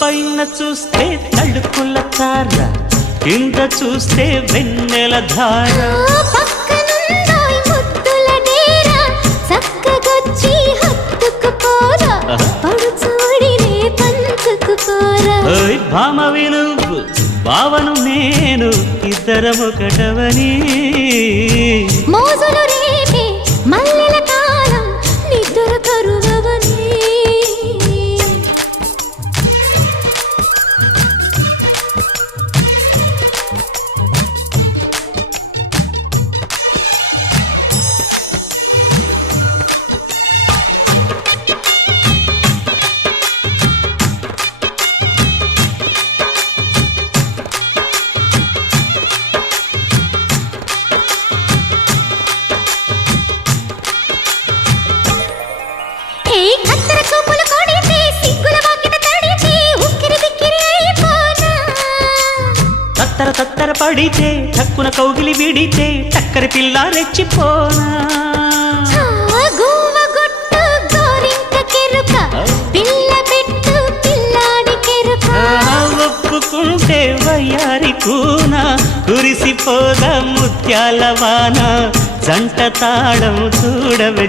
పైన చూస్తే తడుకుల తార, కింద చూస్తే వెన్నెల ధార. పక్కనుందోయ్ ముద్దుల డేరా, చక్కగొచ్చి హత్తుకుపోరా, పడుచూడినే పంచుకుపోరా. ఓయ్ భామ వినువు, భావను నేను, ఇద్దరమొకటవని. మోజులు రేపే మల్లెల కాలం, నిద్ర కరువవని. తత్తర తత్తర పడితే టక్కున కౌగిలి విడితే టక్కరి పిల్ల రెచ్చిపోనా. ఒప్పుకుంటే వయ్యారి కూన, కురిసిపోదా ముత్యాల వాన, జంట తాళం చూడవె.